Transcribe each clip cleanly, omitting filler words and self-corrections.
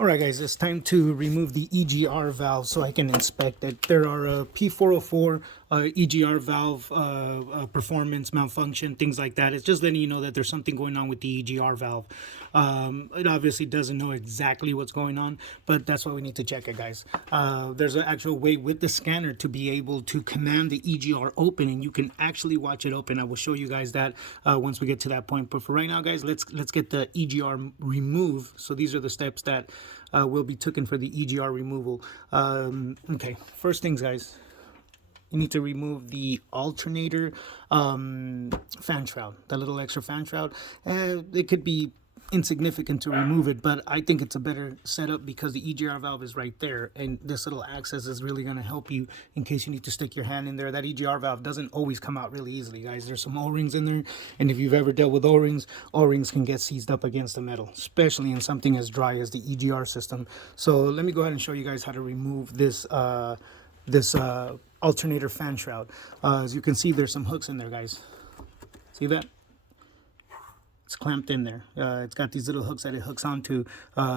Alright guys, it's time to remove the EGR valve so I can inspect it. There are a P404 EGR valve performance malfunction, things like that. It's just letting you know that there's something going on with the EGR valve. It obviously doesn't know exactly what's going on, but that's why we need to check it, guys. There's an actual way with the scanner to be able to command the EGR open, and you can actually watch it open. I will show you guys that once we get to that point. But for right now, guys, let's get the EGR removed. So these are the steps that will be taken for the EGR removal. Okay, first things, guys, you need to remove the alternator fan shroud, the little extra fan shroud. It could be insignificant to remove it, but I think it's a better setup because the EGR valve is right there, and this little access is really going to help you in case you need to stick your hand in there. That EGR valve doesn't always come out really easily, guys. There's some O-rings in there, and if you've ever dealt with O-rings can get seized up against the metal, especially in something as dry as the EGR system. So let me go ahead and show you guys how to remove this alternator fan shroud. As you can see, there's some hooks in there, guys. See that? It's clamped in there. It's got these little hooks that it hooks onto.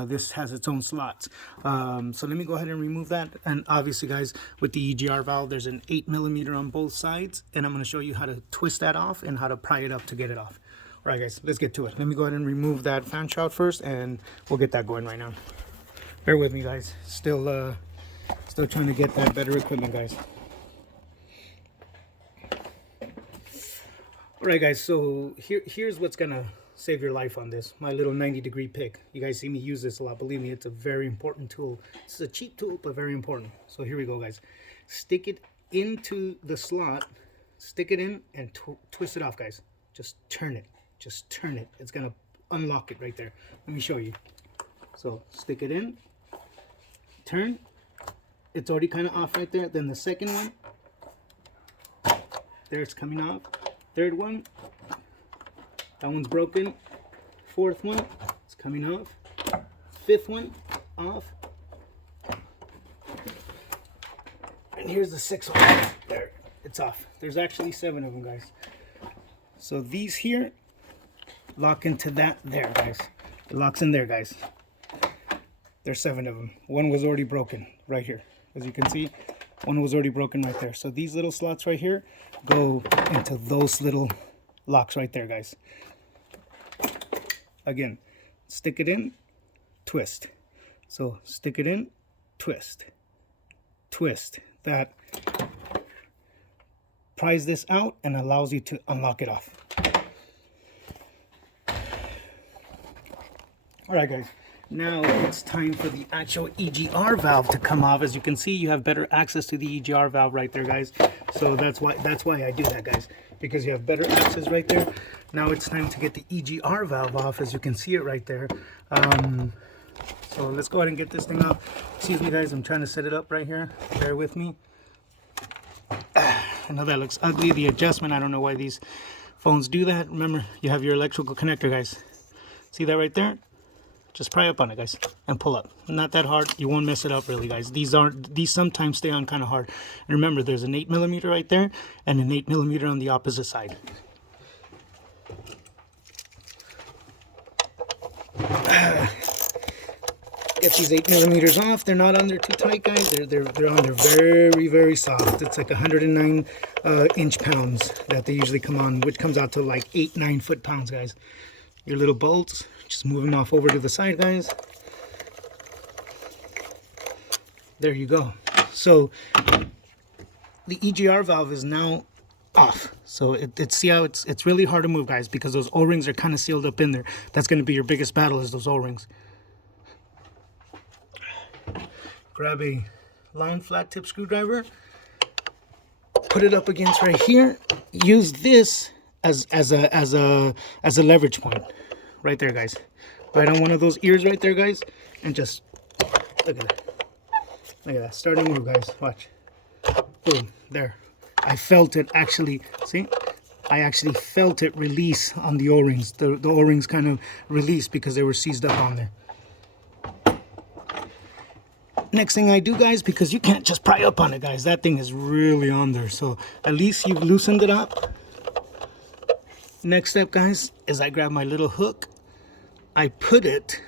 This has its own slots. So let me go ahead and remove that. And obviously, guys, with the EGR valve, there's an 8mm on both sides, and I'm going to show you how to twist that off and how to pry it up to get it off. All right, guys, let's get to it. Let me go ahead and remove that fan shroud first, and we'll get that going right now. Bear with me, guys. Still trying to get that better equipment, guys. All right, guys, so here's what's gonna save your life on this. My little 90-degree pick. You guys see me use this a lot. Believe me, it's a very important tool. This is a cheap tool, but very important. So here we go, guys. Stick it into the slot. Stick it in and twist it off, guys. Just turn it. Just turn it. It's gonna unlock it right there. Let me show you. So stick it in. Turn. It's already kind of off right there. Then the second one. There, it's coming off. Third one, that one's broken. Fourth one, it's coming off. Fifth one, off. And here's the sixth one. There, it's off. There's actually 7 of them, guys. So these here lock into that there, guys. It locks in there, guys. There's 7 of them. One was already broken right here. As you can see, one was already broken right there. So these little slots right here go into those little locks right there, guys. Again, stick it in, twist. So stick it in, twist, twist. That pries this out and allows you to unlock it off. All right, guys. Now it's time for the actual EGR valve to come off. As you can see, you have better access to the EGR valve right there, guys. So that's why I do that, guys, because you have better access right there. Now it's time to get the EGR valve off, as you can see it right there. So let's go ahead and get this thing off. Excuse me, guys, I'm trying to set it up right here. Bear with me. I know that looks ugly, the adjustment. I don't know why these phones do that. Remember, you have your electrical connector, guys. See that right there? Just pry up on it, guys, and pull up. Not that hard. You won't mess it up, really, guys. These sometimes stay on kind of hard. And remember, there's an 8mm right there and an 8mm on the opposite side. Get these 8mm off. They're not on there too tight, guys. They're on there very, very soft. It's like 109 inch-pounds that they usually come on, which comes out to like 8-9 foot-pounds, guys. Your little bolts. Just move them off over to the side, guys. There you go. So the EGR valve is now off. So see how it's really hard to move, guys, because those O-rings are kind of sealed up in there. That's going to be your biggest battle, is those O-rings. Grab a long flat tip screwdriver. Put it up against right here. Use this as a leverage point. Right there, guys. Right on one of those ears right there, guys. And just look at that. Look at that. Starting to move, guys. Watch. Boom. There. I felt it actually. See? I actually felt it release on the O-rings. The O-rings kind of released because they were seized up on there. Next thing I do, guys, because you can't just pry up on it, guys. That thing is really on there. So at least you've loosened it up. Next step, guys, is I grab my little hook. I put it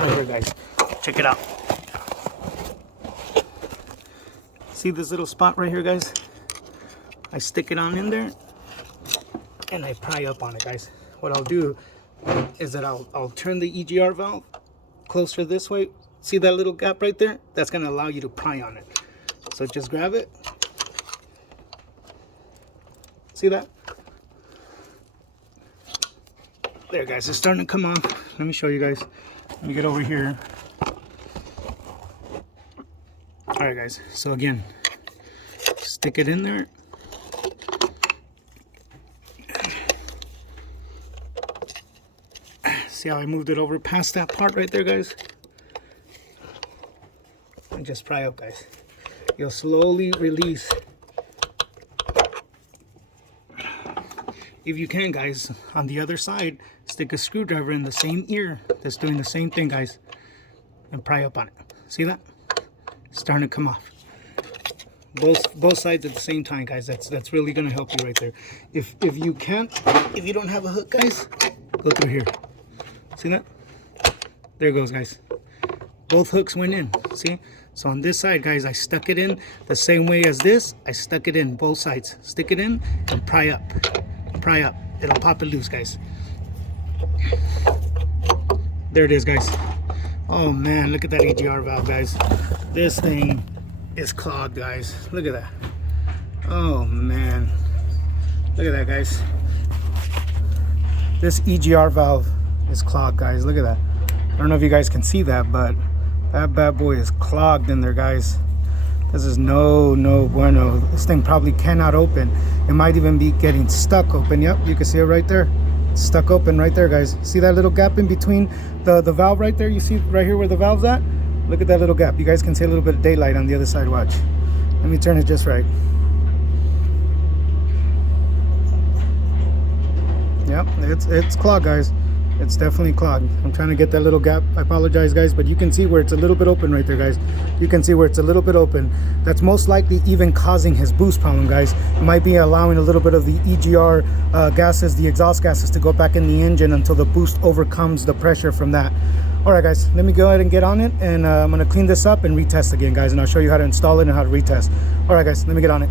right here, guys. Check it out. See this little spot right here, guys? I stick it on in there and I pry up on it, guys. What I'll do is that I'll turn the EGR valve closer this way. See that little gap right there? That's going to allow you to pry on it. So just grab it. See that? There, guys, it's starting to come off. Let me show you guys. Let me get over here. All right, guys, so again, stick it in there. See how I moved it over past that part right there, guys? And just pry up, guys. You'll slowly release. If you can, guys, on the other side, stick a screwdriver in the same ear that's doing the same thing, guys, and pry up on it. See that? It's starting to come off. Both sides at the same time, guys. That's really gonna help you right there. If you can't, if you don't have a hook, guys, go through here. See that? There it goes, guys. Both hooks went in. See? So on this side, guys, I stuck it in the same way as this. I stuck it in both sides. Stick it in and pry up. Pry up. It'll pop it loose, guys. There it is, guys. Oh man, look at that EGR valve, guys. This thing is clogged, guys. Look at that. Oh man, look at that, guys. This EGR valve is clogged, guys. Look at that. I don't know if you guys can see that, but that bad boy is clogged in there, guys. This is no bueno. This thing probably cannot open. It might even be getting stuck open. Yep, you can see it right there. It's stuck open right there, guys. See that little gap in between the valve right there? You see right here where the valve's at? Look at that little gap. You guys can see a little bit of daylight on the other side. Watch. Let me turn it just right. Yep, it's clogged, guys. It's definitely clogged. I'm trying to get that little gap. I apologize, guys, but you can see where it's a little bit open right there, guys. You can see where it's a little bit open. That's most likely even causing his boost problem, guys. It might be allowing a little bit of the EGR gases, the exhaust gases, to go back in the engine until the boost overcomes the pressure from that. All right, guys, let me go ahead and get on it, and I'm going to clean this up and retest again, guys, and I'll show you how to install it and how to retest. All right, guys, let me get on it.